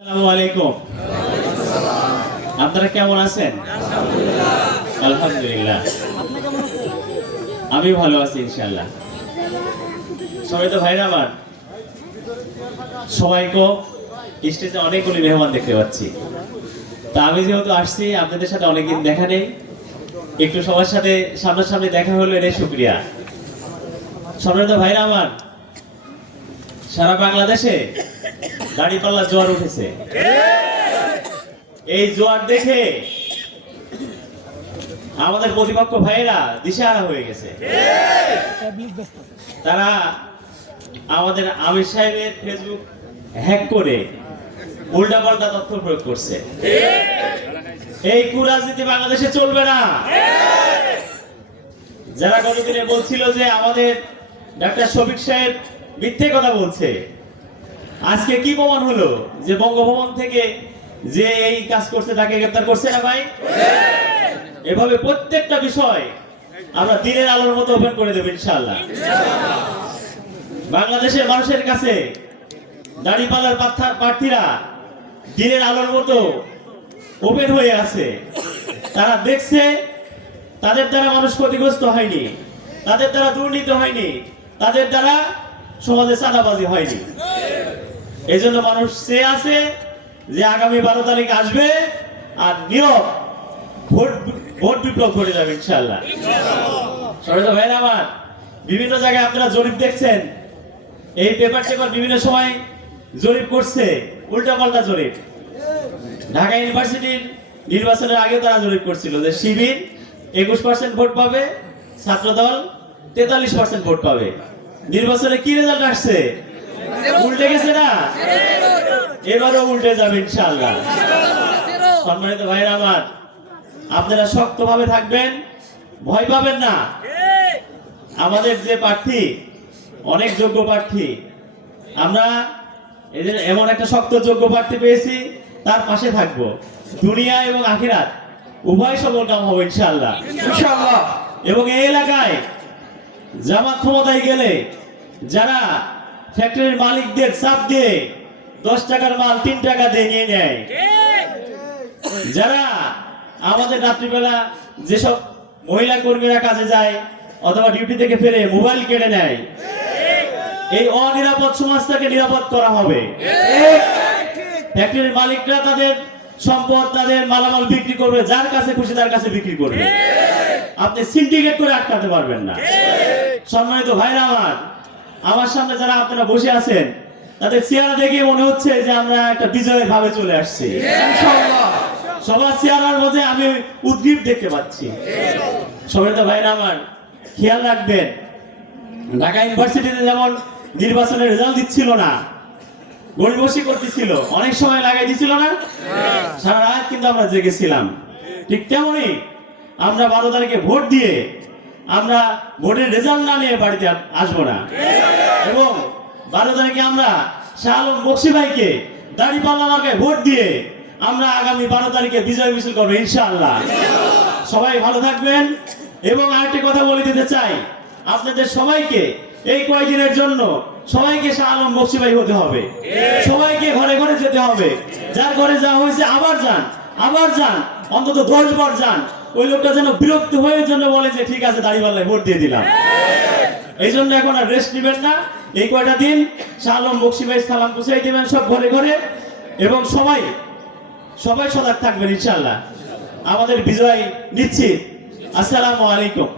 আসসালামু আলাইকুম। আপনারা কেমন আছেন? আলহামদুলিল্লাহ, আমি ভালো আছি ইনশাআল্লাহ। সবাই তো ভাইরা আমার, সবাইকে স্টেজে অনেকগুলি মেহমান দেখতে পাচ্ছি। তা আমি যেহেতু আসছি, আপনাদের সাথে অনেকদিন দেখা নেই, একটু সবার সাথে সামনাসামনি দেখা হলো, এটাই শুকরিয়া। সম্মানিত ভাইরা আমার, সারা বাংলাদেশে দাঁড়িপাল্লা জোয়ার উঠেছে। এই জোয়ার দেখে আমাদের প্রতিপক্ষ ভাইয়েরা দিশেহারা হয়ে গেছে। তারা আমাদের আমির সাহেবের ফেসবুক হ্যাক করে উল্টাপাল্টা তথ্য প্রয়োগ করছে। এই কুরাজনীতি বাংলাদেশে চলবে না। যারা গতদিনে বলছিল যে আমাদের ডাক্তার শফিক সাহেব মিথ্যে কথা বলছে, আজকে কি প্রমাণ হলো যে বঙ্গভবন থেকে যে এই কাজ করছে তাকে গ্রেফতার করছে না ভাই? এভাবে প্রত্যেকটা বিষয় আমরা দিনের আলোর মতো ওপেন করে দেব ইনশাআল্লাহ। বাংলাদেশের মানুষের কাছে দাড়িপাল্লার প্রার্থীরা দিনের আলোর মতো ওপেন হয়ে আছে। তারা দেখছে তাদের দ্বারা মানুষ ক্ষতিগ্রস্ত হয়নি, তাদের দ্বারা দুর্নীতি হয়নি, তাদের দ্বারা সমাজে চাঁদাবাজি হয়নি। এই জন্য মানুষ চেয়ে আছে যে আগামী 12 তারিখ আসবে আর নীরব ভোট বিপ্লব করে যাবে ইনশাআল্লাহ। সবাই তো ভাইরা আমার, বিভিন্ন জায়গায় আপনারা জরিপ দেখছেন, এই পেপার বিভিন্ন সময় জরিপ করছে, উল্টাপাল্টা জরিপ। ঢাকা ইউনিভার্সিটির নির্বাচনের আগেও তারা জরিপ করছিল যে শিবির 21% ভোট পাবে, ছাত্রদল 43% ভোট পাবে। নির্বাচনে কি রেজাল্ট আসছে? উল্টে গেছে না? এবারও উল্টে যাবে ইনশাআল্লাহ। সম্মানিত ভাইরা আমার, আপনারা শক্তভাবে থাকবেন, ভয় পাবেন না। আমাদের যে প্রার্থী অনেক যোগ্য প্রার্থী, আমরা এমন একটা শক্ত যোগ্য প্রার্থী পেয়েছি, তার পাশে থাকবো। দুনিয়া এবং আখিরাত উভয় সফল কাম হবে ইনশাআল্লাহ। এবং এই এলাকায় জামাত ক্ষমতায় গেলে যারা ফ্যাক্টরির মালিকদের চাপ দিয়ে 10 টাকার মাল 3 টাকা দিয়ে নিয়ে নেয়, যারা আমাদের রাত্রিবেলা যেসব মহিলা কর্মীরা কাজে যায় অথবা ডিউটি থেকে ফিরে মোবাইল কেড়ে নেয়, এই অনিরাপদ সমাজটাকে নিরাপদ করা হবে। ফ্যাক্টরির মালিকরা তাদের সম্পদ, তাদের মালামাল বিক্রি করবে, যার কাছে খুশি তার কাছে বিক্রি করবে। আপনি সিন্ডিকেট করে আটকাতে পারবেন না। সম্মানিত ভাইরা আমার, আমার সামনে যারা আপনারা বসে আছেন, তাদের চেহারা দেখে মনে হচ্ছে যে আমরা একটা বিজয়ের ভাবে চলে আসছি। সবার চেহারার মধ্যে আমি উদ্গ্রীব দেখতে পাচ্ছি। সম্মানিত ভাইরা আমার, খেয়াল রাখবেন, ঢাকা ইউনিভার্সিটিতে যেমন নির্বাচনের রেজাল্ট দিচ্ছিল না, গড়িবসি করতেছিল, অনেক সময় লাগাই দিছিল না, সারা রাত কিন্তু আমরা জেগেছিলাম। ঠিক তেমনই আমরা 12 তারিখে ভোট দিয়ে আমরা ভোটের রেজাল্ট না নিয়ে বাড়িতে আসবো না। এবং 12 তারিখে আমরা শাহ আলম বকশী ভাইকে দাড়িপাল্লা মার্কায় ভোট দিয়ে আমরা আগামী 12 তারিখে বিজয় মিছিল করবো ইনশাআল্লাহ। সবাই ভালো থাকবেন। এবং আরেকটি কথা বলে দিতে চাই, আপনাদের সবাইকে এই কয়েকদিনের জন্য সবাইকে শাহ আলম বকশী ভাই হতে হবে। সবাইকে ঘরে ঘরে যেতে হবে। যার ঘরে যাওয়া হয়েছে আবার যান, আবার যান, অন্তত 10 বার যান। ওই লোকটা যেন বিরক্ত হয়ে জন্য বলে যে ঠিক আছে, দাড়িপাল্লায় ভোট দিয়ে দিলাম। এই জন্য এখন আর রেস্ট নেবেন না। এই কয়টা দিন শাহ আলম বকশী ভাই সালাম পৌঁছাই দিবেন সব ঘরে ঘরে। এবং সবাই সজাগ থাকবেন ইনশাআল্লাহ। আমাদের বিজয় নিশ্চিত। আসসালামু আলাইকুম।